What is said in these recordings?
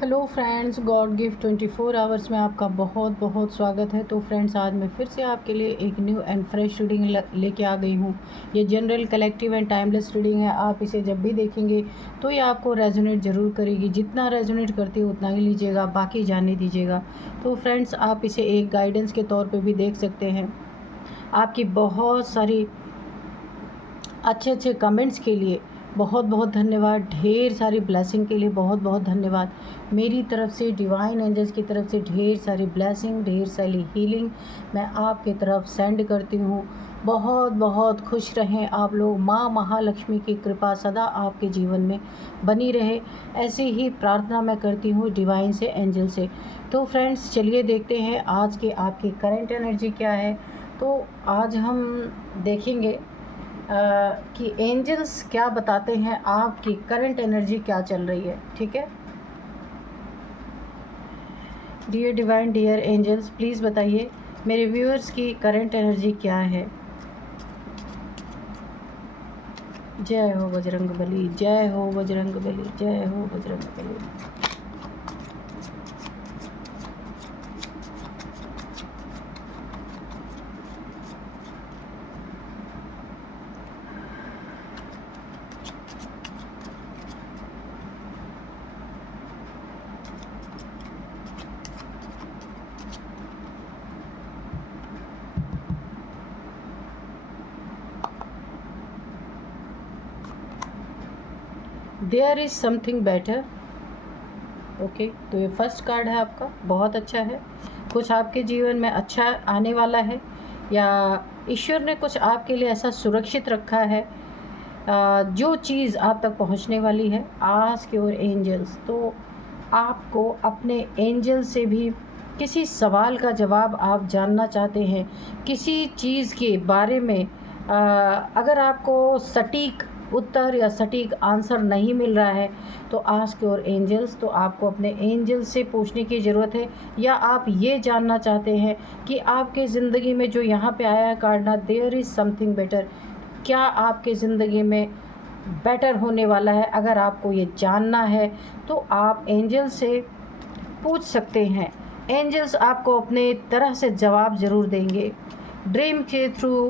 Hello friends, God gift 24 hours में आपका बहुत बहुत स्वागत है। तो फ्रेंड्स, आज मैं फिर से आपके लिए एक न्यू एंड फ्रेश रीडिंग लेके आ गई हूँ। ये general, collective and timeless reading है। आप इसे जब भी देखेंगे तो ये आपको रेजोनेट ज़रूर करेगी। जितना रेजोनेट करती है उतना ही लीजिएगा, बाकी जाने दीजिएगा। तो फ्रेंड्स, आप इसे एक गाइडेंस के तौर पर भी देख सकते हैं। आपकी बहुत सारी अच्छे अच्छे कमेंट्स के लिए बहुत बहुत धन्यवाद। ढेर सारी ब्लेसिंग के लिए बहुत बहुत धन्यवाद। मेरी तरफ से, डिवाइन एंजल्स की तरफ से ढेर सारी ब्लेसिंग, ढेर सारी हीलिंग मैं आपकी तरफ सेंड करती हूँ। बहुत बहुत खुश रहें आप लोग। माँ महालक्ष्मी की कृपा सदा आपके जीवन में बनी रहे, ऐसी ही प्रार्थना मैं करती हूँ डिवाइन से, एंजल से। तो फ्रेंड्स, चलिए देखते हैं आज के आपकी करंट एनर्जी क्या है। तो आज हम देखेंगे कि एंजल्स क्या बताते हैं, आपकी करंट एनर्जी क्या चल रही है। ठीक है, dear divine, dear angels, please बताइए मेरे व्यूअर्स की करंट एनर्जी क्या है। जय हो बजरंग बली, जय हो बजरंग बली, जय हो Bajrang Bali. There is something better. Okay, तो ये फर्स्ट कार्ड है आपका, बहुत अच्छा है। कुछ आपके जीवन में अच्छा आने वाला है, या ईश्वर ने कुछ आपके लिए ऐसा सुरक्षित रखा है जो चीज़ आप तक पहुंचने वाली है। Ask your angels. तो आपको अपने एंजल से भी किसी सवाल का जवाब आप जानना चाहते हैं, किसी चीज़ के बारे में अगर आपको सटीक उत्तर या सटीक आंसर नहीं मिल रहा है तो आस्क योर एंजल्स। तो आपको अपने एंजल से पूछने की ज़रूरत है, या आप ये जानना चाहते हैं कि आपके ज़िंदगी में जो यहाँ पे आया है कार्ड ना, देयर इज़ समथिंग बेटर, क्या आपके ज़िंदगी में बेटर होने वाला है। अगर आपको ये जानना है तो आप एंजल से पूछ सकते हैं। एंजल्स आपको अपने तरह से जवाब ज़रूर देंगे, ड्रीम के थ्रू,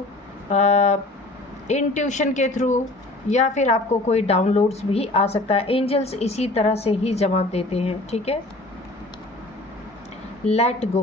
इंट्यूशन के थ्रू, या फिर आपको कोई डाउनलोड्स भी आ सकता है। एंजल्स इसी तरह से ही जवाब देते हैं। ठीक है, लेट गो।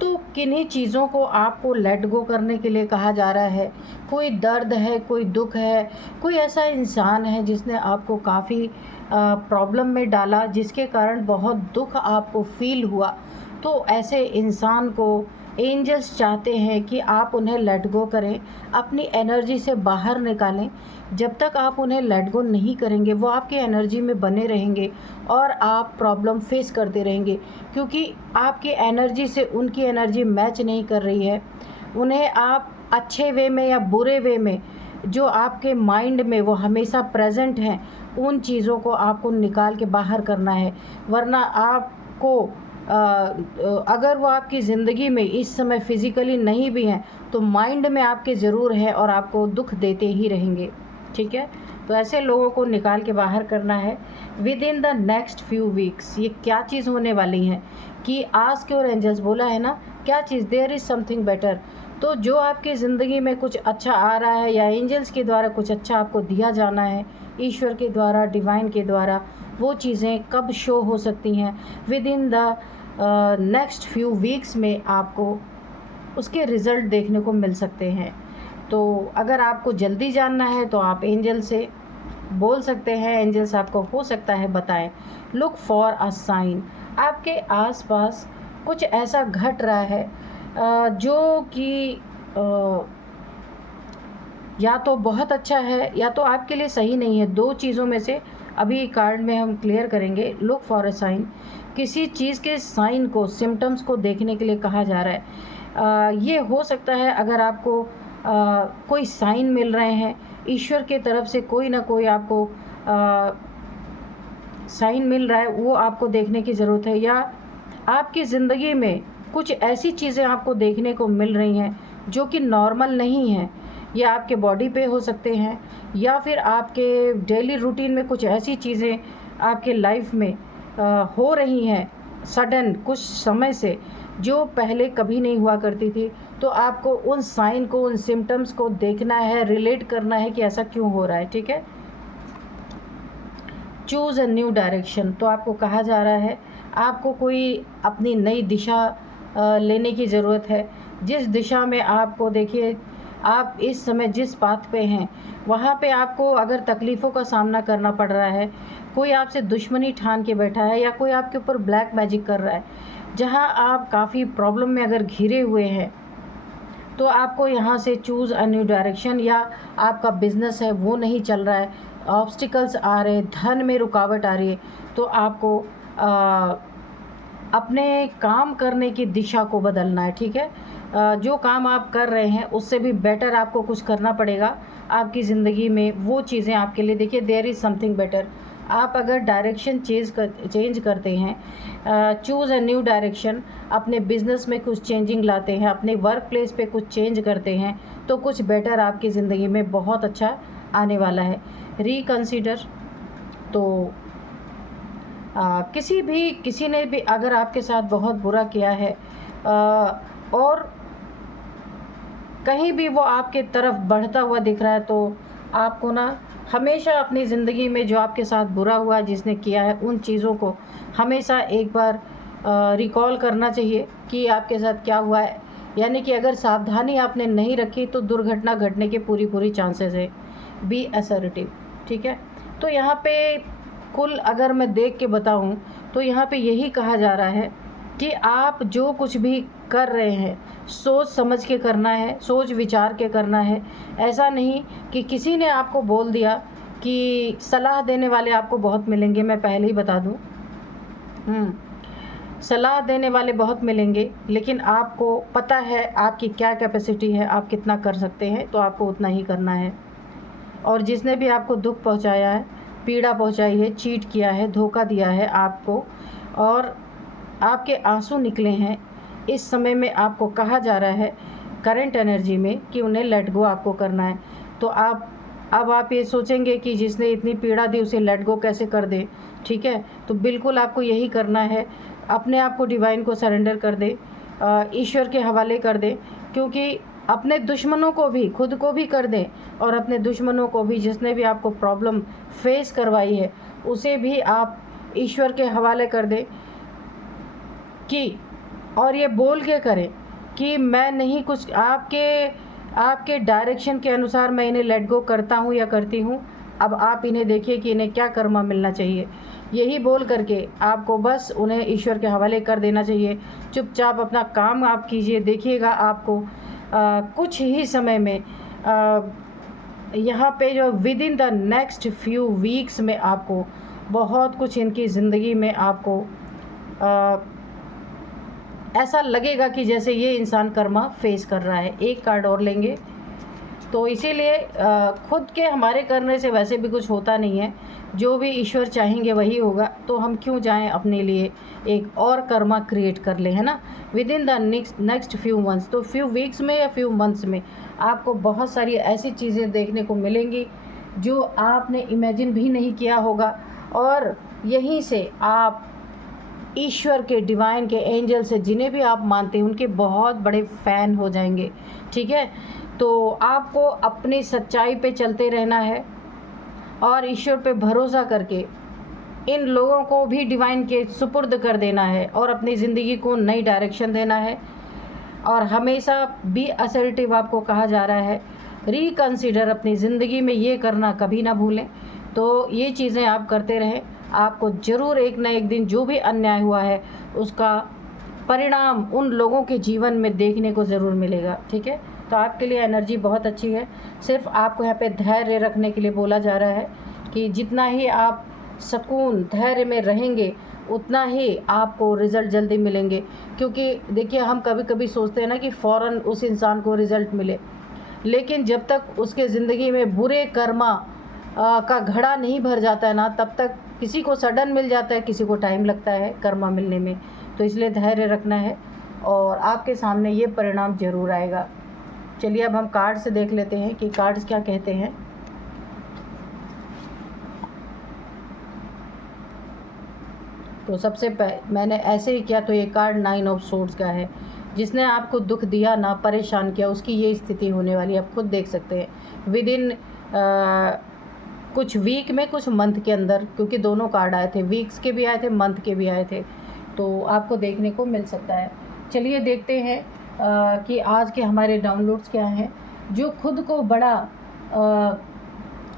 तो किन्हीं चीज़ों को आपको लेट गो करने के लिए कहा जा रहा है। कोई दर्द है, कोई दुख है, कोई ऐसा इंसान है जिसने आपको काफ़ी प्रॉब्लम में डाला, जिसके कारण बहुत दुख आपको फील हुआ। तो ऐसे इंसान को एंजल्स चाहते हैं कि आप उन्हें लेट गो करें, अपनी एनर्जी से बाहर निकालें। जब तक आप उन्हें लेट गो नहीं करेंगे वो आपकी एनर्जी में बने रहेंगे और आप प्रॉब्लम फेस करते रहेंगे, क्योंकि आपकी एनर्जी से उनकी एनर्जी मैच नहीं कर रही है। उन्हें आप अच्छे वे में या बुरे वे में, जो आपके माइंड में वो हमेशा प्रेजेंट हैं, उन चीज़ों को आपको निकाल के बाहर करना है। वरना आपको अगर वो आपकी ज़िंदगी में इस समय फिज़िकली नहीं भी हैं तो माइंड में आपके ज़रूर हैं और आपको दुख देते ही रहेंगे। ठीक है, तो ऐसे लोगों को निकाल के बाहर करना है with in the next few weeks. ये क्या चीज़ होने वाली है कि आस्क योर एंजल्स बोला है ना, क्या चीज़, देयर इज़ समथिंग बेटर। तो जो आपकी ज़िंदगी में कुछ अच्छा आ रहा है या एंजल्स के द्वारा कुछ अच्छा आपको दिया जाना है, ईश्वर के द्वारा, डिवाइन के द्वारा, वो चीज़ें कब शो हो सकती हैं, with in the next few weeks में आपको उसके रिज़ल्ट देखने को मिल सकते हैं। तो अगर आपको जल्दी जानना है तो आप एंजल से बोल सकते हैं, एंजल्स आपको हो सकता है बताएं। Look for a sign. आपके आसपास कुछ ऐसा घट रहा है जो कि या तो बहुत अच्छा है या तो आपके लिए सही नहीं है। दो चीज़ों में से अभी कार्ड में हम क्लियर करेंगे। लुक फॉर अ साइन, किसी चीज़ के साइन को, सिम्टम्स को देखने के लिए कहा जा रहा है। ये हो सकता है अगर आपको कोई साइन मिल रहे हैं ईश्वर के तरफ से, कोई ना कोई आपको साइन मिल रहा है, वो आपको देखने की ज़रूरत है। या आपकी ज़िंदगी में कुछ ऐसी चीज़ें आपको देखने को मिल रही हैं जो कि नॉर्मल नहीं हैं। ये आपके बॉडी पे हो सकते हैं, या फिर आपके डेली रूटीन में कुछ ऐसी चीज़ें आपके लाइफ में हो रही हैं सडन कुछ समय से, जो पहले कभी नहीं हुआ करती थी, तो आपको उन साइन को, उन सिम्टम्स को देखना है, रिलेट करना है कि ऐसा क्यों हो रहा है। ठीक है। चूज़ अ न्यू डायरेक्शन, तो आपको कहा जा रहा है आपको कोई अपनी नई दिशा लेने की ज़रूरत है। जिस दिशा में आपको, देखिए आप इस समय जिस पाथ पे हैं वहाँ पे आपको अगर तकलीफ़ों का सामना करना पड़ रहा है, कोई आपसे दुश्मनी ठान के बैठा है या कोई आपके ऊपर ब्लैक मैजिक कर रहा है, जहाँ आप काफ़ी प्रॉब्लम में अगर घिरे हुए हैं, तो आपको यहाँ से चूज़ अ न्यू डायरेक्शन, या आपका बिज़नेस है वो नहीं चल रहा है, ऑब्स्टिकल्स आ रहे हैं, धन में रुकावट आ रही है, तो आपको अपने काम करने की दिशा को बदलना है। ठीक है। जो काम आप कर रहे हैं उससे भी बेटर आपको कुछ करना पड़ेगा आपकी ज़िंदगी में, वो चीज़ें आपके लिए, देखिए देयर इज़ समथिंग बेटर। आप अगर डायरेक्शन चेंज करते हैं, चूज़ अ न्यू डायरेक्शन, अपने बिज़नेस में कुछ चेंजिंग लाते हैं, अपने वर्क प्लेस पे कुछ चेंज करते हैं, तो कुछ बेटर आपकी ज़िंदगी में बहुत अच्छा आने वाला है। रिकंसीडर, तो किसी ने भी अगर आपके साथ बहुत बुरा किया है और कहीं भी वो आपके तरफ बढ़ता हुआ दिख रहा है, तो आपको ना हमेशा अपनी ज़िंदगी में जो आपके साथ बुरा हुआ है, जिसने किया है, उन चीज़ों को हमेशा एक बार रिकॉल करना चाहिए कि आपके साथ क्या हुआ है। यानी कि अगर सावधानी आपने नहीं रखी तो दुर्घटना घटने के पूरी चांसेस है। Be assertive. ठीक है। तो यहाँ पे कुल अगर मैं देख के बताऊँ तो यहाँ पे यही कहा जा रहा है कि आप जो कुछ भी कर रहे हैं सोच समझ के करना है, सोच विचार के करना है। ऐसा नहीं कि किसी ने आपको बोल दिया, कि सलाह देने वाले आपको बहुत मिलेंगे, मैं पहले ही बता दूं। सलाह देने वाले बहुत मिलेंगे, लेकिन आपको पता है आपकी क्या कैपेसिटी है, आप कितना कर सकते हैं, तो आपको उतना ही करना है। और जिसने भी आपको दुख पहुंचाया है, पीड़ा पहुंचाई है, चीट किया है, धोखा दिया है आपको, और आपके आंसू निकले हैं, इस समय में आपको कहा जा रहा है करंट एनर्जी में कि उन्हें लेट गो आपको करना है। तो अब आप ये सोचेंगे कि जिसने इतनी पीड़ा दी उसे लेट गो कैसे कर दे। ठीक है। तो बिल्कुल आपको यही करना है, अपने आप को डिवाइन को सरेंडर कर दे, ईश्वर के हवाले कर दे, क्योंकि अपने दुश्मनों को भी, खुद को भी कर दें, और अपने दुश्मनों को भी, जिसने भी आपको प्रॉब्लम फेस करवाई है उसे भी आप ईश्वर के हवाले कर दें कि, और ये बोल के करें कि मैं नहीं कुछ, आपके डायरेक्शन के अनुसार मैं इन्हें लेट गो करता हूँ या करती हूँ। अब आप इन्हें देखिए कि इन्हें क्या कर्मा मिलना चाहिए, यही बोल करके आपको बस उन्हें ईश्वर के हवाले कर देना चाहिए। चुपचाप अपना काम आप कीजिए, देखिएगा आपको कुछ ही समय में यहाँ पे जो with in the next few weeks में आपको बहुत कुछ इनकी ज़िंदगी में आपको ऐसा लगेगा कि जैसे ये इंसान कर्मा फेस कर रहा है। एक कार्ड और लेंगे। तो इसीलिए खुद के हमारे करने से वैसे भी कुछ होता नहीं है, जो भी ईश्वर चाहेंगे वही होगा, तो हम क्यों जाएं अपने लिए एक और कर्मा क्रिएट कर लें, है ना, with in the next few months. तो फ्यू वीक्स में या फ्यू मंथ्स में आपको बहुत सारी ऐसी चीज़ें देखने को मिलेंगी जो आपने इमेजिन भी नहीं किया होगा, और यहीं से आप ईश्वर के, डिवाइन के, एंजल से, जिन्हें भी आप मानते हैं उनके बहुत बड़े फ़ैन हो जाएंगे। ठीक है। तो आपको अपनी सच्चाई पे चलते रहना है और ईश्वर पे भरोसा करके इन लोगों को भी डिवाइन के सुपुर्द कर देना है और अपनी ज़िंदगी को नई डायरेक्शन देना है। और हमेशा बी असर्टिव आपको कहा जा रहा है, रिकंसीडर, अपनी ज़िंदगी में ये करना कभी ना भूलें। तो ये चीज़ें आप करते रहें, आपको ज़रूर एक ना एक दिन जो भी अन्याय हुआ है उसका परिणाम उन लोगों के जीवन में देखने को ज़रूर मिलेगा। ठीक है। तो आपके लिए एनर्जी बहुत अच्छी है। सिर्फ आपको यहाँ पे धैर्य रखने के लिए बोला जा रहा है कि जितना ही आप सुकून धैर्य में रहेंगे उतना ही आपको रिज़ल्ट जल्दी मिलेंगे। क्योंकि देखिए, हम कभी कभी सोचते हैं ना कि फ़ौरन उस इंसान को रिज़ल्ट मिले, लेकिन जब तक उसके ज़िंदगी में बुरे कर्मा का घड़ा नहीं भर जाता है ना, तब तक किसी को सडन मिल जाता है, किसी को टाइम लगता है कर्मा मिलने में। तो इसलिए धैर्य रखना है और आपके सामने ये परिणाम ज़रूर आएगा। चलिए अब हम कार्ड से देख लेते हैं कि कार्ड्स क्या कहते हैं। तो मैंने ऐसे ही किया, तो ये कार्ड 9 ऑफ सोर्ड्स का है। जिसने आपको दुख दिया ना, परेशान किया, उसकी ये स्थिति होने वाली है। आप खुद देख सकते हैं विद इन कुछ वीक में, कुछ मंथ के अंदर, क्योंकि दोनों कार्ड आए थे, वीक्स के भी आए थे, मंथ के भी आए थे, तो आपको देखने को मिल सकता है। चलिए देखते हैं कि आज के हमारे डाउनलोड्स क्या हैं। जो खुद को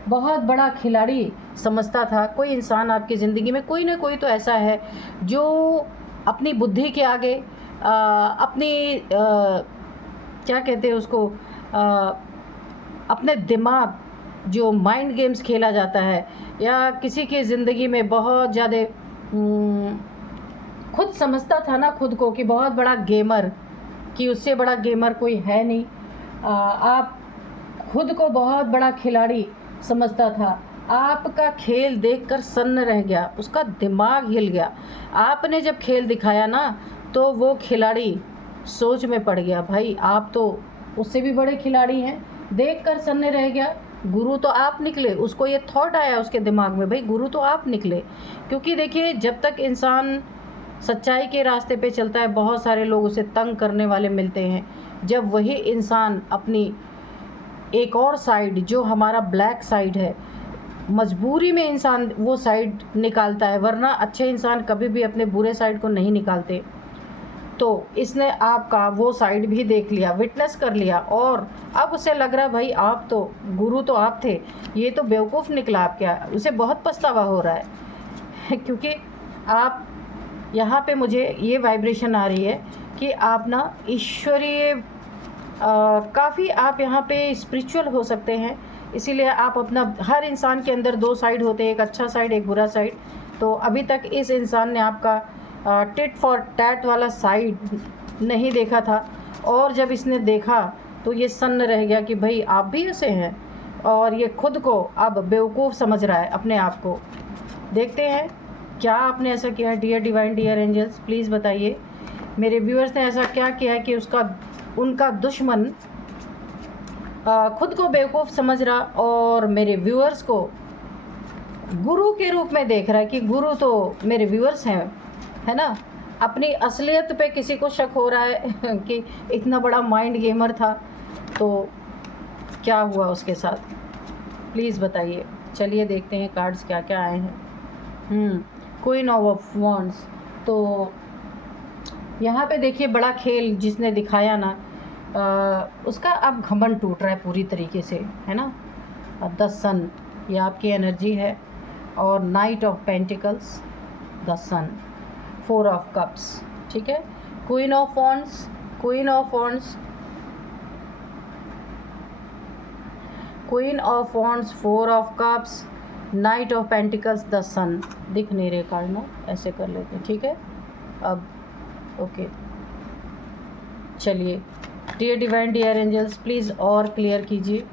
बहुत बड़ा खिलाड़ी समझता था, कोई इंसान आपकी ज़िंदगी में कोई ना कोई तो ऐसा है जो अपनी बुद्धि के आगे क्या कहते हैं उसको, अपने दिमाग, जो माइंड गेम्स खेला जाता है, या किसी की ज़िंदगी में बहुत ज़्यादा खुद समझता था ना खुद को कि बहुत बड़ा गेमर, कि उससे बड़ा गेमर कोई है नहीं। आप खुद को बहुत बड़ा खिलाड़ी समझता था, आपका खेल देखकर सन्न रह गया, उसका दिमाग हिल गया। आपने जब खेल दिखाया ना, तो वो खिलाड़ी सोच में पड़ गया, भाई आप तो उससे भी बड़े खिलाड़ी हैं, देखकर सन्न रह गया। गुरु तो आप निकले, उसको ये थॉट आया उसके दिमाग में, भाई गुरु तो आप निकले। क्योंकि देखिए, जब तक इंसान सच्चाई के रास्ते पे चलता है, बहुत सारे लोग उसे तंग करने वाले मिलते हैं। जब वही इंसान अपनी एक और साइड, जो हमारा ब्लैक साइड है, मजबूरी में इंसान वो साइड निकालता है, वरना अच्छे इंसान कभी भी अपने बुरे साइड को नहीं निकालते। तो इसने आपका वो साइड भी देख लिया, विटनेस कर लिया, और अब उसे लग रहा है भाई आप तो गुरु तो आप थे, ये तो बेवकूफ़ निकला आप, क्या उसे बहुत पछतावा हो रहा है। क्योंकि आप यहाँ पे मुझे ये वाइब्रेशन आ रही है कि आप ना ईश्वरीय काफ़ी आप यहाँ पे स्पिरिचुअल हो सकते हैं। इसीलिए आप अपना, हर इंसान के अंदर दो साइड होते हैं, एक अच्छा साइड, एक बुरा साइड। तो अभी तक इस इंसान ने आपका टिट फॉर टैट वाला साइड नहीं देखा था, और जब इसने देखा तो ये सन्न रह गया कि भाई आप भी ऐसे हैं, और ये खुद को अब बेवकूफ़ समझ रहा है अपने आप को। देखते हैं क्या आपने ऐसा किया है। Dear divine, dear angels, please बताइए मेरे व्यूअर्स ने ऐसा क्या किया है कि उनका दुश्मन खुद को बेवकूफ़ समझ रहा, और मेरे व्यूअर्स को गुरु के रूप में देख रहा है कि गुरु तो मेरे व्यूअर्स हैं, है ना। अपनी असलियत पे किसी को शक हो रहा है कि इतना बड़ा माइंड गेमर था, तो क्या हुआ उसके साथ, प्लीज़ बताइए। चलिए देखते हैं कार्ड्स क्या क्या आए हैं। क्वीन ऑफ वॉन्ड्स, तो यहाँ पे देखिए बड़ा खेल जिसने दिखाया ना, उसका अब घमंड टूट रहा है पूरी तरीके से, है ना। द सन, ये आपकी एनर्जी है, और knight of pentacles, the sun, 4 of cups, ठीक है। Queen of wands, queen of wands, queen of wands, 4 of cups, knight of pentacles, the sun. दिख नहीं रहे कार्ड ना, ऐसे कर लेते हैं, ठीक है। अब ओके, चलिए dear divine, dear angels, please और क्लियर कीजिए।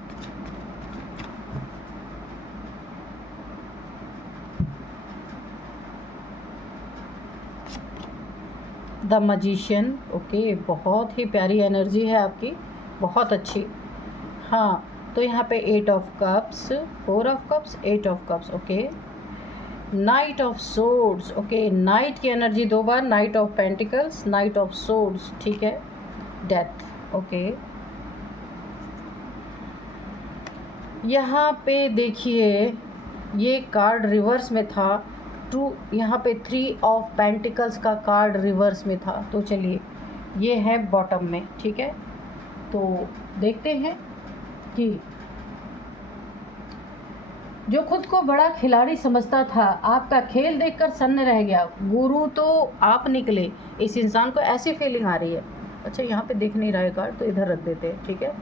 द मजिशियन, ओके, बहुत ही प्यारी एनर्जी है आपकी, बहुत अच्छी। हाँ, तो यहाँ पे 8 of cups, 4 of cups, 8 of cups, okay. Knight of swords, okay, knight की एनर्जी 2 बार, knight of pentacles, knight of swords, ठीक है। Death, okay. यहाँ पे देखिए ये कार्ड रिवर्स में था, यहाँ पे 3 ऑफ पेंटिकल्स का कार्ड रिवर्स में था। तो चलिए ये है बॉटम में, ठीक है। तो देखते हैं कि जो खुद को बड़ा खिलाड़ी समझता था, आपका खेल देखकर सन्न रह गया, गुरु तो आप निकले, इस इंसान को ऐसी फीलिंग आ रही है। अच्छा, यहाँ पे देख नहीं रहा है कार्ड, तो इधर रख देते हैं, ठीक है।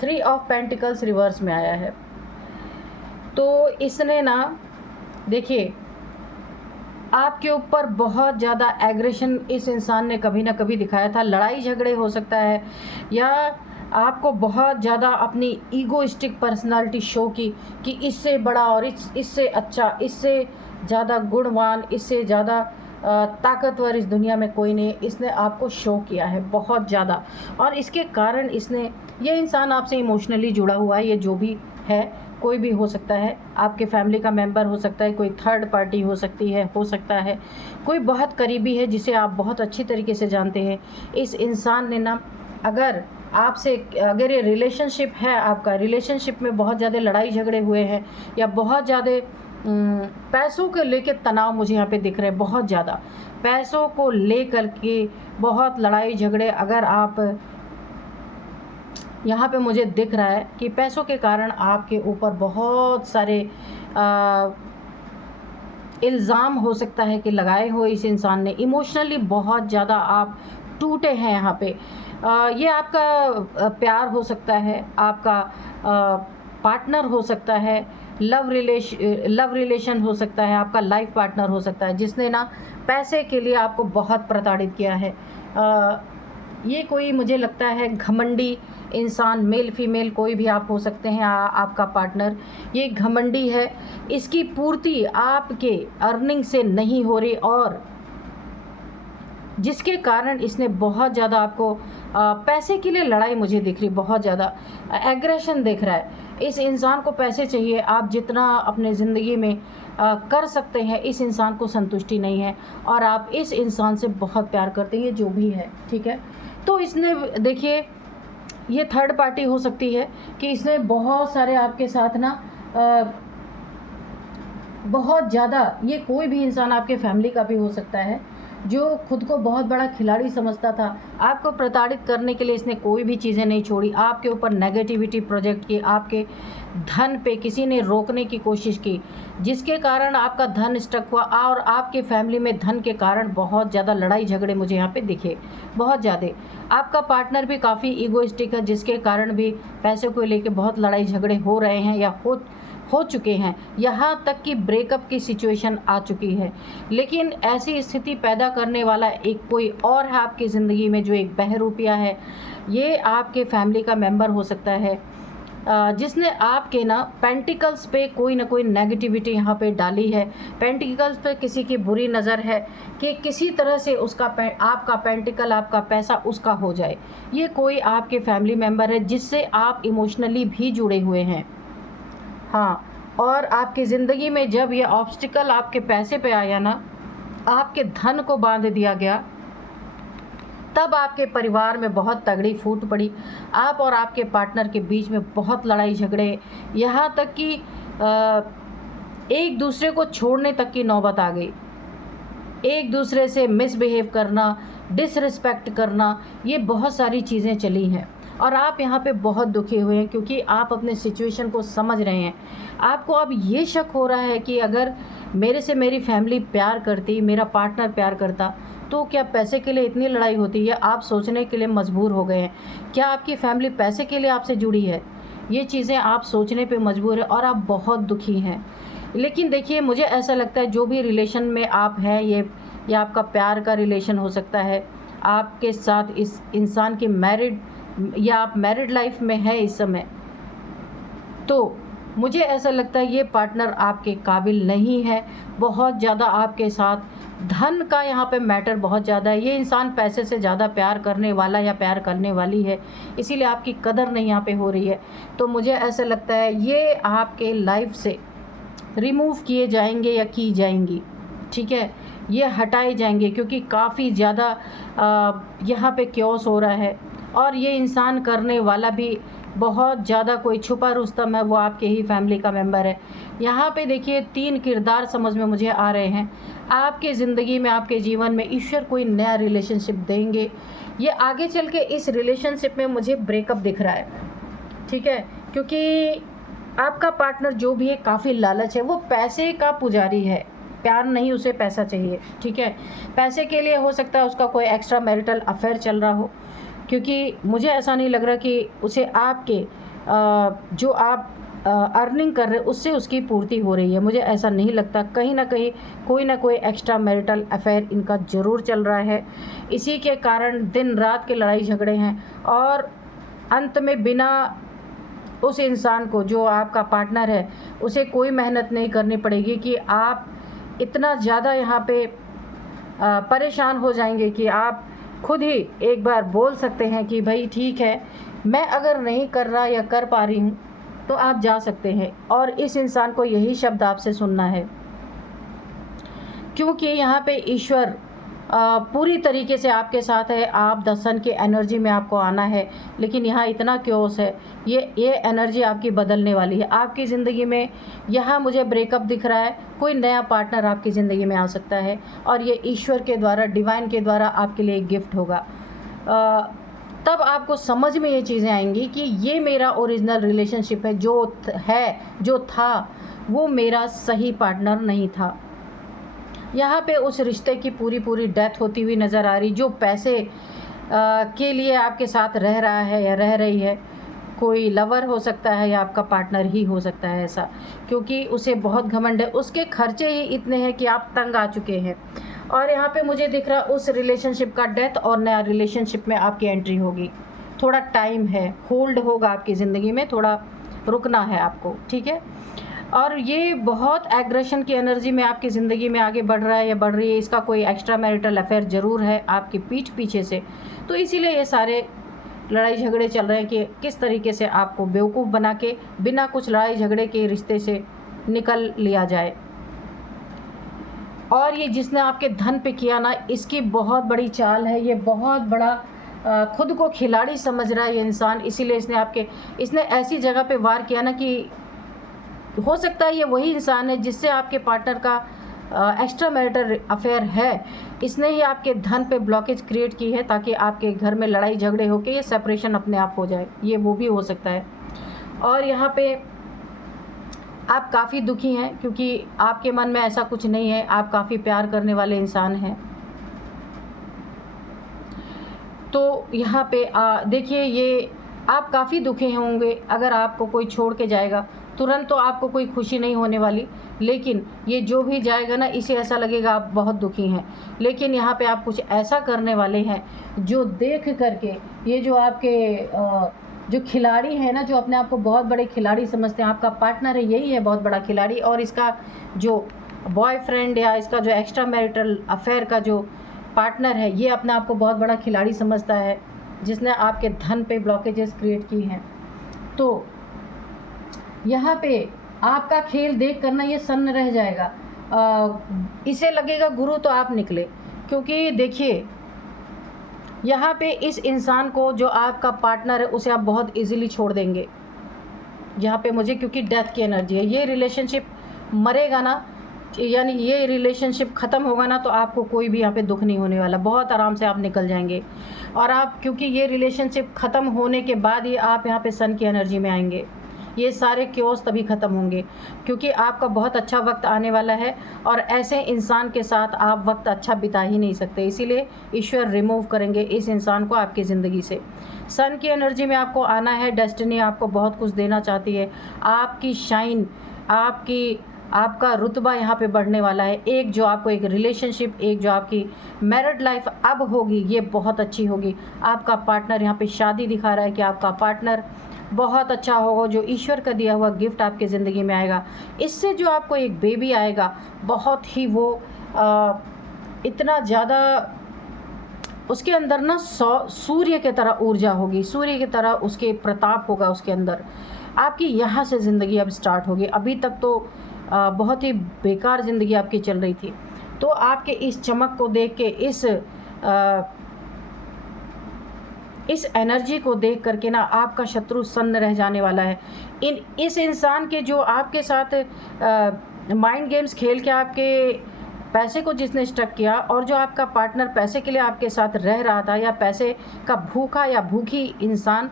3 ऑफ पेंटिकल्स रिवर्स में आया है। तो इसने ना, देखिए आपके ऊपर बहुत ज़्यादा एग्रेशन इस इंसान ने कभी ना कभी दिखाया था। लड़ाई झगड़े हो सकता है, या आपको बहुत ज़्यादा अपनी ईगोइस्टिक पर्सनालिटी शो की कि इससे बड़ा और इससे अच्छा, इससे ज़्यादा गुणवान, इससे ज़्यादा ताकतवर इस दुनिया में कोई नहीं। इसने आपको शो किया है बहुत ज़्यादा, और इसके कारण ये इंसान आपसे इमोशनली जुड़ा हुआ है, ये जो भी है, कोई भी हो सकता है, आपके फैमिली का मेंबर हो सकता है, कोई थर्ड पार्टी हो सकती है, हो सकता है कोई बहुत करीबी है जिसे आप बहुत अच्छी तरीके से जानते हैं। इस इंसान ने ना अगर आपसे, अगर ये रिलेशनशिप है आपका, रिलेशनशिप में बहुत ज़्यादा लड़ाई झगड़े हुए हैं या बहुत ज़्यादा पैसों को लेके तनाव मुझे यहाँ पे दिख रहे हैं, बहुत ज़्यादा पैसों को लेकर के बहुत लड़ाई झगड़े, अगर आप यहाँ पे मुझे दिख रहा है कि पैसों के कारण आपके ऊपर बहुत सारे इल्ज़ाम हो सकता है कि लगाए हो इस इंसान ने। इमोशनली बहुत ज़्यादा आप टूटे हैं यहाँ पे। ये आपका प्यार हो सकता है, आपका पार्टनर हो सकता है, लव रिलेशन हो सकता है, आपका लाइफ पार्टनर हो सकता है जिसने ना पैसे के लिए आपको बहुत प्रताड़ित किया है। ये कोई मुझे लगता है घमंडी इंसान, मेल फीमेल कोई भी आप हो सकते हैं, आपका पार्टनर ये घमंडी है। इसकी पूर्ति आपके अर्निंग से नहीं हो रही और जिसके कारण इसने बहुत ज़्यादा आपको पैसे के लिए लड़ाई मुझे दिख रही, बहुत ज़्यादा एग्रेशन दिख रहा है। इस इंसान को पैसे चाहिए, आप जितना अपने ज़िंदगी में कर सकते हैं, इस इंसान को संतुष्टि नहीं है और आप इस इंसान से बहुत प्यार करते हैं, जो भी है, ठीक है। तो इसने देखिए, ये थर्ड पार्टी हो सकती है कि इसने बहुत सारे आपके साथ ना बहुत ज़्यादा, ये कोई भी इंसान आपके फैमिली का भी हो सकता है जो खुद को बहुत बड़ा खिलाड़ी समझता था। आपको प्रताड़ित करने के लिए इसने कोई भी चीज़ें नहीं छोड़ी, आपके ऊपर नेगेटिविटी प्रोजेक्ट की, आपके धन पे किसी ने रोकने की कोशिश की, जिसके कारण आपका धन स्टक हुआ और आपके फैमिली में धन के कारण बहुत ज़्यादा लड़ाई झगड़े मुझे यहाँ पे दिखे, बहुत ज़्यादा। आपका पार्टनर भी काफ़ी ईगोइस्टिक है जिसके कारण भी पैसे को लेकर बहुत लड़ाई झगड़े हो रहे हैं या हो चुके हैं, यहाँ तक कि ब्रेकअप की सिचुएशन आ चुकी है। लेकिन ऐसी स्थिति पैदा करने वाला एक कोई और है आपकी ज़िंदगी में जो एक बहरूपिया है। ये आपके फैमिली का मेंबर हो सकता है जिसने आपके ना पेंटिकल्स पे कोई ना कोई नेगेटिविटी यहाँ पे डाली है। पेंटिकल्स पे किसी की बुरी नज़र है कि किसी तरह से उसका आपका पेंटिकल, आपका पैसा उसका हो जाए। ये कोई आपके फैमिली मेंबर है जिससे आप इमोशनली भी जुड़े हुए हैं। हाँ, और आपकी ज़िंदगी में जब ये ऑब्स्टिकल आपके पैसे पे आया ना, आपके धन को बांध दिया गया, तब आपके परिवार में बहुत तगड़ी फूट पड़ी। आप और आपके पार्टनर के बीच में बहुत लड़ाई झगड़े, यहाँ तक कि एक दूसरे को छोड़ने तक की नौबत आ गई। एक दूसरे से मिसबिहेव करना, डिसरिस्पेक्ट करना, ये बहुत सारी चीज़ें चली हैं और आप यहाँ पे बहुत दुखी हुए हैं क्योंकि आप अपने सिचुएशन को समझ रहे हैं। आपको अब ये शक हो रहा है कि अगर मेरे से मेरी फैमिली प्यार करती, मेरा पार्टनर प्यार करता, तो क्या पैसे के लिए इतनी लड़ाई होती है? आप सोचने के लिए मजबूर हो गए हैं, क्या आपकी फैमिली पैसे के लिए आपसे जुड़ी है? ये चीज़ें आप सोचने पे मजबूर हैं और आप बहुत दुखी हैं। लेकिन देखिए, मुझे ऐसा लगता है जो भी रिलेशन में आप हैं, ये आपका प्यार का रिलेशन हो सकता है, आपके साथ इस इंसान की मैरिड या आप मैरिड लाइफ में है इस समय, तो मुझे ऐसा लगता है ये पार्टनर आपके काबिल नहीं है। बहुत ज़्यादा आपके साथ धन का यहाँ पे मैटर बहुत ज़्यादा है। ये इंसान पैसे से ज़्यादा प्यार करने वाला या प्यार करने वाली है, इसीलिए आपकी कदर नहीं यहाँ पे हो रही है। तो मुझे ऐसा लगता है ये आपके लाइफ से रिमूव किए जाएंगे या की जाएंगी, ठीक है, ये हटाए जाएंगे क्योंकि काफ़ी ज़्यादा यहाँ पे क्योस हो रहा है। और ये इंसान करने वाला भी बहुत ज़्यादा कोई छुपा रुस्तम है, वो आपके ही फैमिली का मेंबर है। यहाँ पे देखिए 3 किरदार समझ में मुझे आ रहे हैं। आपके ज़िंदगी में, आपके जीवन में ईश्वर कोई नया रिलेशनशिप देंगे। ये आगे चल के इस रिलेशनशिप में मुझे ब्रेकअप दिख रहा है, ठीक है, क्योंकि आपका पार्टनर जो भी है काफ़ी लालच है, वो पैसे का पुजारी है, प्यार नहीं, उसे पैसा चाहिए, ठीक है। पैसे के लिए हो सकता है उसका कोई एक्स्ट्रा मैरिटल अफेयर चल रहा हो, क्योंकि मुझे ऐसा नहीं लग रहा कि उसे आपके जो आप अर्निंग कर रहे उससे उसकी पूर्ति हो रही है। मुझे ऐसा नहीं लगता, कहीं ना कहीं कोई ना कोई एक्स्ट्रा मैरिटल अफेयर इनका ज़रूर चल रहा है। इसी के कारण दिन रात के लड़ाई झगड़े हैं और अंत में बिना उस इंसान को, जो आपका पार्टनर है, उसे कोई मेहनत नहीं करनी पड़ेगी कि आप इतना ज़्यादा यहाँ पे परेशान हो जाएंगे कि आप खुद ही एक बार बोल सकते हैं कि भाई ठीक है, मैं अगर नहीं कर रहा या कर पा रही हूँ तो आप जा सकते हैं और इस इंसान को यही शब्द आपसे सुनना है, क्योंकि यहाँ पे ईश्वर पूरी तरीके से आपके साथ है। आप द सन की एनर्जी में आपको आना है, लेकिन यहाँ इतना क्योस है, ये एनर्जी आपकी बदलने वाली है। आपकी ज़िंदगी में यहाँ मुझे ब्रेकअप दिख रहा है, कोई नया पार्टनर आपकी ज़िंदगी में आ सकता है और ये ईश्वर के द्वारा, डिवाइन के द्वारा आपके लिए एक गिफ्ट होगा। तब आपको समझ में ये चीज़ें आएंगी कि ये मेरा ओरिजिनल रिलेशनशिप है, जो था वो मेरा सही पार्टनर नहीं था। यहाँ पे उस रिश्ते की पूरी डेथ होती हुई नज़र आ रही, जो पैसे के लिए आपके साथ रह रहा है या रह रही है। कोई लवर हो सकता है या आपका पार्टनर ही हो सकता है ऐसा, क्योंकि उसे बहुत घमंड है, उसके खर्चे ही इतने हैं कि आप तंग आ चुके हैं। और यहाँ पे मुझे दिख रहा उस रिलेशनशिप का डेथ और नया रिलेशनशिप में आपकी एंट्री होगी। थोड़ा टाइम है, होल्ड होगा आपकी ज़िंदगी में, थोड़ा रुकना है आपको, ठीक है। और ये बहुत एग्रेशन की एनर्जी में आपकी ज़िंदगी में आगे बढ़ रहा है या बढ़ रही है। इसका कोई एक्स्ट्रा मैरिटल अफेयर ज़रूर है आपकी पीठ पीछे से, तो इसीलिए ये सारे लड़ाई झगड़े चल रहे हैं कि किस तरीके से आपको बेवकूफ़ बना के बिना कुछ लड़ाई झगड़े के रिश्ते से निकल लिया जाए। और ये जिसने आपके धन पे किया ना, इसकी बहुत बड़ी चाल है, ये बहुत बड़ा खुद को खिलाड़ी समझ रहा है ये इंसान, इसीलिए इसने ऐसी जगह पे वार किया ना कि हो सकता है ये वही इंसान है जिससे आपके पार्टनर का एक्स्ट्रा मैरिटल अफेयर है। इसने ही आपके धन पे ब्लॉकेज क्रिएट की है ताकि आपके घर में लड़ाई झगड़े होके ये सेपरेशन अपने आप हो जाए, ये वो भी हो सकता है। और यहाँ पे आप काफ़ी दुखी हैं क्योंकि आपके मन में ऐसा कुछ नहीं है, आप काफ़ी प्यार करने वाले इंसान हैं। तो यहाँ पे देखिए, ये आप काफ़ी दुखी होंगे अगर आपको कोई छोड़ के जाएगा। तुरंत तो आपको कोई खुशी नहीं होने वाली, लेकिन ये जो भी जाएगा ना, इसे ऐसा लगेगा आप बहुत दुखी हैं। लेकिन यहाँ पे आप कुछ ऐसा करने वाले हैं जो देख करके ये जो आपके जो खिलाड़ी है ना, जो अपने आप को बहुत बड़े खिलाड़ी समझते हैं, आपका पार्टनर है यही है बहुत बड़ा खिलाड़ी। और इसका जो बॉयफ्रेंड या इसका जो एक्स्ट्रा मैरिटल अफेयर का जो पार्टनर है, ये अपने आप को बहुत बड़ा खिलाड़ी समझता है, जिसने आपके धन पे ब्लॉकेजेस क्रिएट की हैं। तो यहाँ पे आपका खेल देख करना ये सन्न रह जाएगा। इसे लगेगा गुरु तो आप निकले, क्योंकि देखिए यहाँ पे इस इंसान को, जो आपका पार्टनर है, उसे आप बहुत इजीली छोड़ देंगे यहाँ पे मुझे, क्योंकि डेथ की एनर्जी है। ये रिलेशनशिप मरेगा ना, यानी ये रिलेशनशिप ख़त्म होगा ना, तो आपको कोई भी यहाँ पे दुख नहीं होने वाला, बहुत आराम से आप निकल जाएंगे। और आप, क्योंकि ये रिलेशनशिप ख़त्म होने के बाद ही आप यहाँ पे सन की एनर्जी में आएंगे, ये सारे क्योस तभी ख़त्म होंगे, क्योंकि आपका बहुत अच्छा वक्त आने वाला है और ऐसे इंसान के साथ आप वक्त अच्छा बिता ही नहीं सकते। इसीलिए ईश्वर रिमूव करेंगे इस इंसान को आपकी ज़िंदगी से। सन की एनर्जी में आपको आना है, डेस्टिनी आपको बहुत कुछ देना चाहती है, आपकी शाइन, आपका रुतबा यहाँ पे बढ़ने वाला है। एक जो आपको एक रिलेशनशिप, एक जो आपकी मैरिड लाइफ अब होगी, ये बहुत अच्छी होगी। आपका पार्टनर, यहाँ पे शादी दिखा रहा है कि आपका पार्टनर बहुत अच्छा होगा, जो ईश्वर का दिया हुआ गिफ्ट आपके ज़िंदगी में आएगा। इससे जो आपको एक बेबी आएगा, बहुत ही वो इतना ज़्यादा उसके अंदर ना सूर्य की तरह ऊर्जा होगी, सूर्य की तरह उसके प्रताप होगा उसके अंदर। आपकी यहाँ से ज़िंदगी अब स्टार्ट होगी। अभी तक तो बहुत ही बेकार ज़िंदगी आपकी चल रही थी, तो आपके इस चमक को देख के, इस एनर्जी को देख करके ना, आपका शत्रु सन्न रह जाने वाला है। इस इंसान के जो आपके साथ माइंड गेम्स खेल के आपके पैसे को जिसने स्टक किया, और जो आपका पार्टनर पैसे के लिए आपके साथ रह रहा था, या पैसे का भूखा या भूखी इंसान,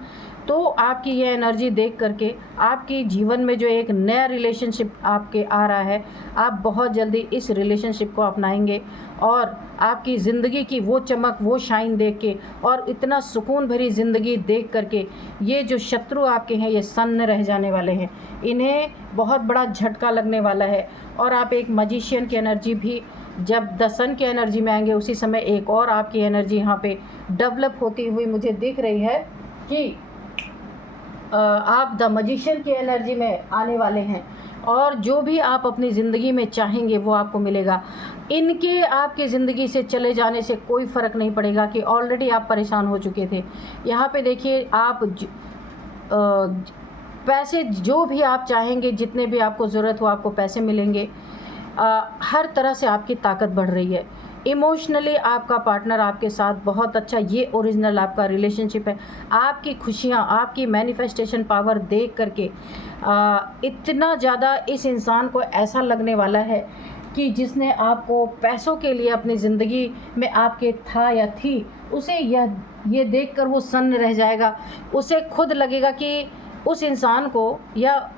तो आपकी ये एनर्जी देख करके आपकी जीवन में जो एक नया रिलेशनशिप आपके आ रहा है, आप बहुत जल्दी इस रिलेशनशिप को अपनाएंगे और आपकी ज़िंदगी की वो चमक, वो शाइन देख के, और इतना सुकून भरी ज़िंदगी देख करके, ये जो शत्रु आपके हैं ये सन्न रह जाने वाले हैं। इन्हें बहुत बड़ा झटका लगने वाला है। और आप एक मजिशियन की एनर्जी भी, जब द सन की एनर्जी में आएंगे, उसी समय एक और आपकी एनर्जी यहाँ पे डेवलप होती हुई मुझे दिख रही है कि आप द मजिशियन की एनर्जी में आने वाले हैं, और जो भी आप अपनी ज़िंदगी में चाहेंगे वो आपको मिलेगा। इनके आपकी ज़िंदगी से चले जाने से कोई फ़र्क नहीं पड़ेगा कि ऑलरेडी आप परेशान हो चुके थे। यहाँ पे देखिए, आप पैसे जो भी आप चाहेंगे, जितने भी आपको ज़रूरत हो आपको पैसे मिलेंगे। हर तरह से आपकी ताकत बढ़ रही है। इमोशनली आपका पार्टनर आपके साथ बहुत अच्छा, ये ओरिजिनल आपका रिलेशनशिप है। आपकी खुशियाँ, आपकी मैनिफेस्टेशन पावर देख करके इतना ज़्यादा इस इंसान को ऐसा लगने वाला है कि जिसने आपको पैसों के लिए अपनी ज़िंदगी में आपके था या थी, उसे ये देखकर वो सन्न रह जाएगा। उसे खुद लगेगा कि उस इंसान को या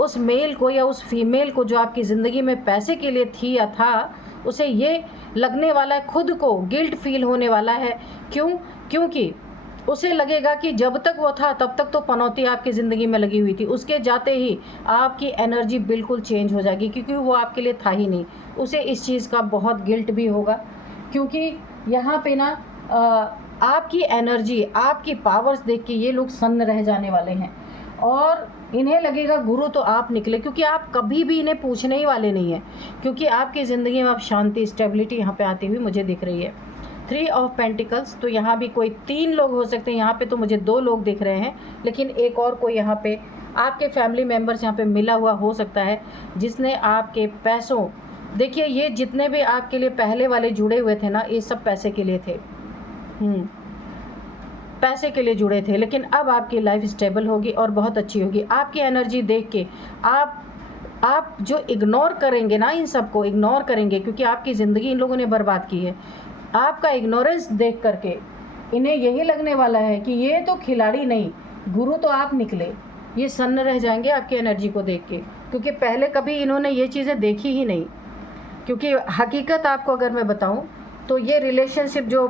उस मेल को या उस फीमेल को जो आपकी ज़िंदगी में पैसे के लिए थी या था, उसे ये लगने वाला है, खुद को गिल्ट फील होने वाला है। क्यों? क्योंकि उसे लगेगा कि जब तक वो था तब तक तो पनौती आपकी ज़िंदगी में लगी हुई थी, उसके जाते ही आपकी एनर्जी बिल्कुल चेंज हो जाएगी, क्योंकि वो आपके लिए था ही नहीं। उसे इस चीज़ का बहुत गिल्ट भी होगा, क्योंकि यहाँ पे ना आपकी एनर्जी, आपकी पावर्स देख के ये लोग सन्न रह जाने वाले हैं और इन्हें लगेगा गुरु तो आप निकले, क्योंकि आप कभी भी इन्हें पूछने ही वाले नहीं हैं, क्योंकि आपकी ज़िंदगी में अब शांति, स्टेबिलिटी यहाँ पे आती हुई मुझे दिख रही है। 3 ऑफ पेंटिकल्स, तो यहाँ भी कोई 3 लोग हो सकते हैं। यहाँ पे तो मुझे 2 लोग दिख रहे हैं, लेकिन एक और कोई यहाँ पे आपके फैमिली मेम्बर्स यहाँ पे मिला हुआ हो सकता है, जिसने आपके पैसों, देखिए ये जितने भी आपके लिए पहले वाले जुड़े हुए थे ना, ये सब पैसे के लिए थे। पैसे के लिए जुड़े थे, लेकिन अब आपकी लाइफ स्टेबल होगी और बहुत अच्छी होगी। आपकी एनर्जी देख के आप जो इग्नोर करेंगे ना, इन सबको इग्नोर करेंगे, क्योंकि आपकी ज़िंदगी इन लोगों ने बर्बाद की है। आपका इग्नोरेंस देख करके इन्हें यही लगने वाला है कि ये तो खिलाड़ी नहीं, गुरु तो आप निकले। ये सन्न रह जाएंगे आपकी एनर्जी को देख के, क्योंकि पहले कभी इन्होंने ये चीज़ें देखी ही नहीं। क्योंकि हकीकत आपको अगर मैं बताऊं तो ये रिलेशनशिप जो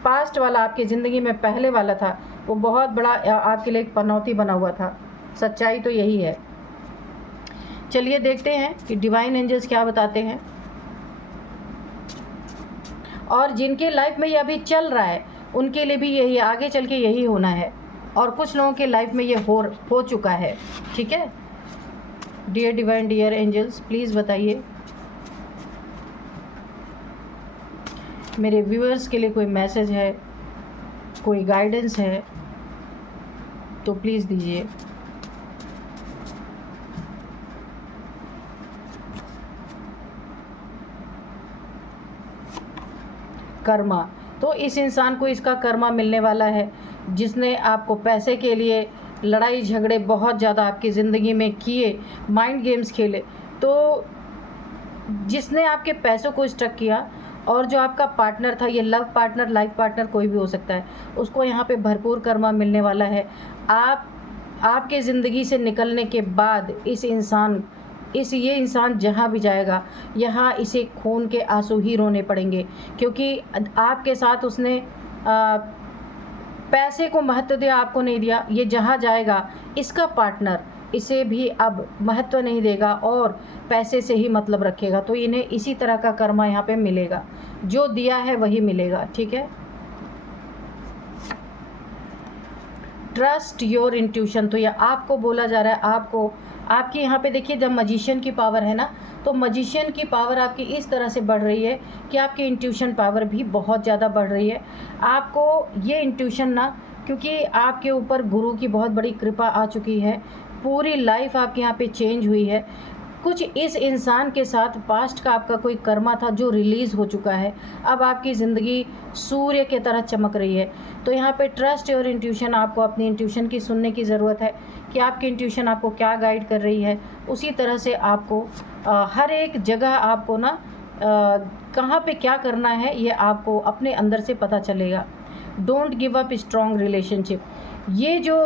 पास्ट वाला आपकी ज़िंदगी में पहले वाला था, वो बहुत बड़ा आपके लिए एक पनौती बना हुआ था। सच्चाई तो यही है। चलिए देखते हैं कि डिवाइन एंजल्स क्या बताते हैं। और जिनके लाइफ में ये अभी चल रहा है उनके लिए भी यही, आगे चल के यही होना है, और कुछ लोगों के लाइफ में ये हो चुका है। ठीक है dear divine, dear angels, please बताइए मेरे व्यूअर्स के लिए कोई मैसेज है, कोई गाइडेंस है तो प्लीज़ दीजिए। कर्मा, तो इस इंसान को इसका कर्मा मिलने वाला है, जिसने आपको पैसे के लिए लड़ाई झगड़े बहुत ज़्यादा आपकी ज़िंदगी में किए, माइंड गेम्स खेले, तो जिसने आपके पैसों को स्टक किया, और जो आपका पार्टनर था, ये लव पार्टनर, लाइफ पार्टनर कोई भी हो सकता है, उसको यहाँ पे भरपूर कर्मा मिलने वाला है। आपके ज़िंदगी से निकलने के बाद ये इंसान जहाँ भी जाएगा, यहाँ इसे खून के आंसू ही रोने पड़ेंगे, क्योंकि आपके साथ उसने पैसे को महत्व दिया, आपको नहीं दिया। ये जहाँ जाएगा इसका पार्टनर इसे भी अब महत्व नहीं देगा और पैसे से ही मतलब रखेगा, तो इन्हें इसी तरह का कर्मा यहाँ पे मिलेगा, जो दिया है वही मिलेगा। ठीक है, ट्रस्ट योर इंट्यूशन, तो ये आपको बोला जा रहा है, आपकी यहाँ पे देखिए जब मजिशियन की पावर है ना, तो मजिशियन की पावर आपकी इस तरह से बढ़ रही है कि आपकी इंट्यूशन पावर भी बहुत ज़्यादा बढ़ रही है। आपको ये इंट्यूशन ना, क्योंकि आपके ऊपर गुरु की बहुत बड़ी कृपा आ चुकी है, पूरी लाइफ आपके यहाँ पे चेंज हुई है। कुछ इस इंसान के साथ पास्ट का आपका कोई कर्मा था जो रिलीज़ हो चुका है, अब आपकी ज़िंदगी सूर्य की तरह चमक रही है। तो यहाँ पे ट्रस्ट और इंट्यूशन, आपको अपनी इंट्यूशन की सुनने की ज़रूरत है कि आपकी इंट्यूशन आपको क्या गाइड कर रही है। उसी तरह से आपको हर एक जगह आपको ना कहाँ पे क्या करना है ये आपको अपने अंदर से पता चलेगा। Don't give up strong relationship, ये जो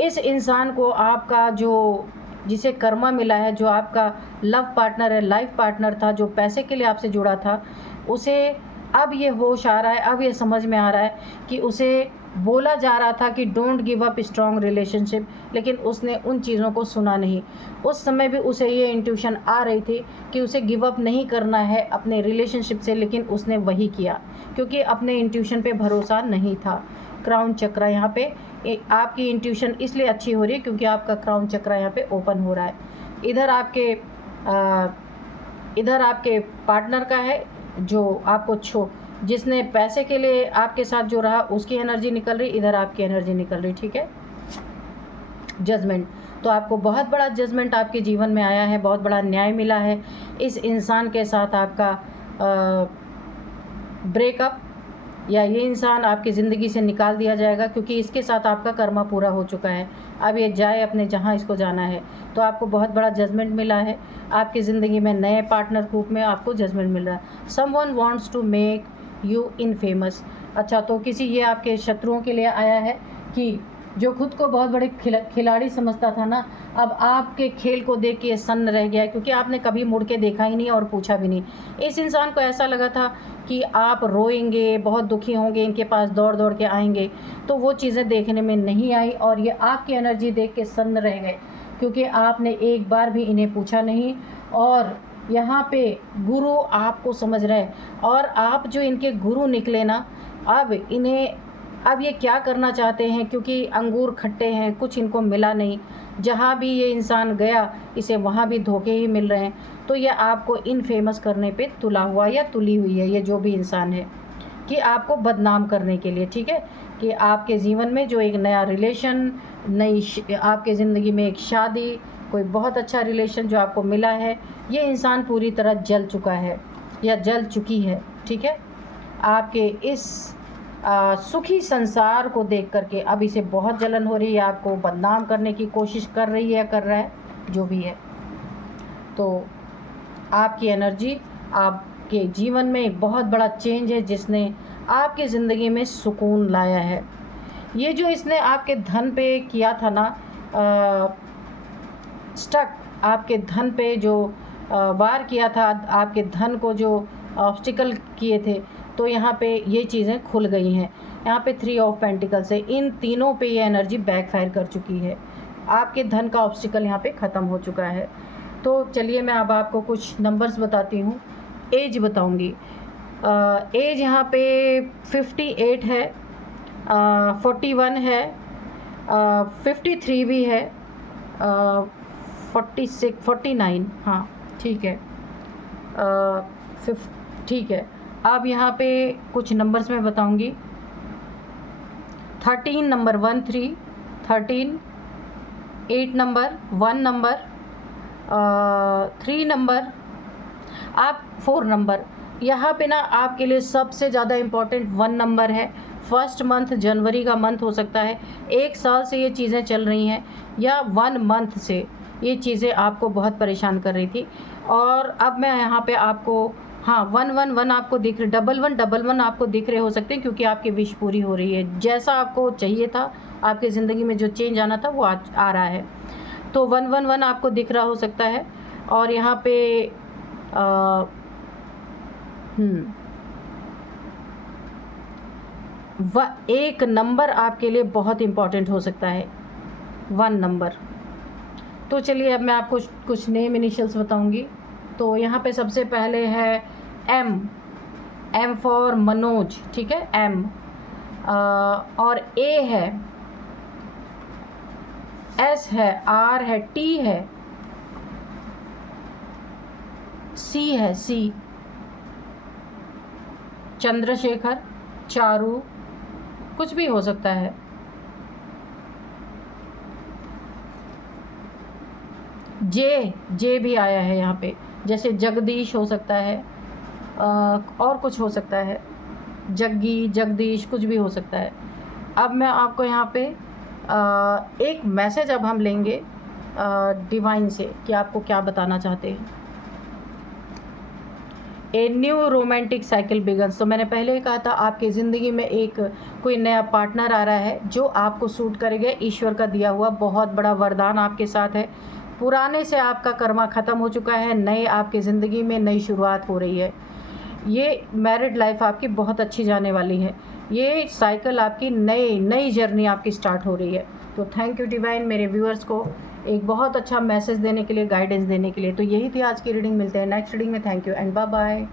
इस इंसान को आपका जो जिसे कर्मा मिला है, जो आपका लव पार्टनर है, लाइफ पार्टनर था, जो पैसे के लिए आपसे जुड़ा था, उसे अब ये होश आ रहा है, अब ये समझ में आ रहा है कि उसे बोला जा रहा था कि don't give up strong relationship, लेकिन उसने उन चीज़ों को सुना नहीं। उस समय भी उसे ये इंट्यूशन आ रही थी कि उसे गिव अप नहीं करना है अपने रिलेशनशिप से, लेकिन उसने वही किया क्योंकि अपने इंट्यूशन पे भरोसा नहीं था। क्राउन चक्र यहाँ पे आपकी इंट्यूशन इसलिए अच्छी हो रही है क्योंकि आपका क्राउन चक्र यहाँ पे ओपन हो रहा है। इधर आपके पार्टनर का है जो आपको जिसने पैसे के लिए आपके साथ जो रहा उसकी एनर्जी निकल रही, इधर आपकी एनर्जी निकल रही। ठीक है, जजमेंट। तो आपको बहुत बड़ा जजमेंट आपके जीवन में आया है, बहुत बड़ा न्याय मिला है। इस इंसान के साथ आपका ब्रेकअप या ये इंसान आपकी ज़िंदगी से निकाल दिया जाएगा, क्योंकि इसके साथ आपका कर्मा पूरा हो चुका है। अब ये जाए अपने जहाँ इसको जाना है। तो आपको बहुत बड़ा जजमेंट मिला है। आपकी ज़िंदगी में नए पार्टनर रूप में आपको जजमेंट मिल रहा है। Someone wants to make you infamous. अच्छा, तो किसी ये आपके शत्रुओं के लिए आया है कि जो खुद को बहुत बड़े खिलाड़ी समझता था ना, अब आपके खेल को देख के सन्न रह गया है, क्योंकि आपने कभी मुड़ के देखा ही नहीं और पूछा भी नहीं। इस इंसान को ऐसा लगा था कि आप रोएंगे, बहुत दुखी होंगे, इनके पास दौड़ दौड़ के आएंगे, तो वो चीज़ें देखने में नहीं आई और ये आपकी एनर्जी देख के सन्न रह गए, क्योंकि आपने एक बार भी इन्हें पूछा नहीं। और यहाँ पे गुरु आपको समझ रहे हैं, और आप जो इनके गुरु निकले ना, अब ये क्या करना चाहते हैं, क्योंकि अंगूर खट्टे हैं, कुछ इनको मिला नहीं। जहाँ भी ये इंसान गया इसे वहाँ भी धोखे ही मिल रहे हैं। तो ये आपको इनफेमस करने पे तुला हुआ या तुली हुई है, ये जो भी इंसान है, कि आपको बदनाम करने के लिए, ठीक है, कि आपके जीवन में जो एक नया रिलेशन, आपके ज़िंदगी में एक शादी, कोई बहुत अच्छा रिलेशन जो आपको मिला है, ये इंसान पूरी तरह जल चुका है या जल चुकी है, ठीक है। आपके इस सुखी संसार को देख करके अब इसे बहुत जलन हो रही है, आपको बदनाम करने की कोशिश कर रही है, कर रहा है, जो भी है। तो आपकी एनर्जी, आपके जीवन में एक बहुत बड़ा चेंज है जिसने आपकी ज़िंदगी में सुकून लाया है। ये जो इसने आपके धन पे किया था ना, स्टक, आपके धन पे जो वार किया था, आपके धन को जो ऑब्स्टिकल किए थे, तो यहाँ पे ये चीज़ें खुल गई हैं। यहाँ पे 3 ऑफ पेंटिकल्स है, इन तीनों पे ये एनर्जी बैकफायर कर चुकी है। आपके धन का ऑब्स्टिकल यहाँ पे ख़त्म हो चुका है। तो चलिए मैं अब आपको कुछ नंबर्स बताती हूँ, एज बताऊँगी। एज यहाँ पे 58 है, 41 है, 53 भी है, 49, हाँ ठीक है, ठीक है। अब यहाँ पे कुछ नंबर्स मैं बताऊँगी। 13 नंबर 13, 13, 8 नंबर, 1 नंबर, 3 नंबर, आप 4 नंबर। यहाँ पे ना आपके लिए सबसे ज़्यादा इम्पॉर्टेंट 1 नंबर है। फर्स्ट मंथ जनवरी का मंथ हो सकता है, 1 साल से ये चीज़ें चल रही हैं, या 1 मंथ से ये चीज़ें आपको बहुत परेशान कर रही थी। और अब मैं यहाँ पे आपको, हाँ 111 आपको दिख रहे, 1111 आपको दिख रहे हो सकते हैं, क्योंकि आपकी विश पूरी हो रही है। जैसा आपको चाहिए था, आपकी ज़िंदगी में जो चेंज आना था वो आ रहा है। तो 111 आपको दिख रहा हो सकता है। और यहाँ पे एक नंबर आपके लिए बहुत इम्पॉर्टेंट हो सकता है, 1 नंबर। तो चलिए अब मैं आपको कुछ नेम इनिशियल्स बताऊंगी। तो यहाँ पे सबसे पहले है M फॉर मनोज, ठीक है, M। और A है, S है, R है, T है, C है, C, चंद्रशेखर, चारू, कुछ भी हो सकता है। जे भी आया है यहाँ पे, जैसे जगदीश हो सकता है, और कुछ हो सकता है, जग्गी, जगदीश, कुछ भी हो सकता है। अब मैं आपको यहाँ पे एक मैसेज अब हम लेंगे डिवाइन से कि आपको क्या बताना चाहते हैं। A new romantic cycle begins. तो मैंने पहले ही कहा था, आपकी ज़िंदगी में एक कोई नया पार्टनर आ रहा है जो आपको सूट करेगा। ईश्वर का दिया हुआ बहुत बड़ा वरदान आपके साथ है। पुराने से आपका कर्मा ख़त्म हो चुका है, नए आपकी ज़िंदगी में नई शुरुआत हो रही है। ये मैरिड लाइफ आपकी बहुत अच्छी जाने वाली है। ये साइकिल आपकी नई जर्नी आपकी स्टार्ट हो रही है। तो थैंक यू डिवाइन, मेरे व्यूअर्स को एक बहुत अच्छा मैसेज देने के लिए, गाइडेंस देने के लिए। तो यही थी आज की रीडिंग। मिलते हैं नेक्स्ट रीडिंग में। Thank you and bye bye.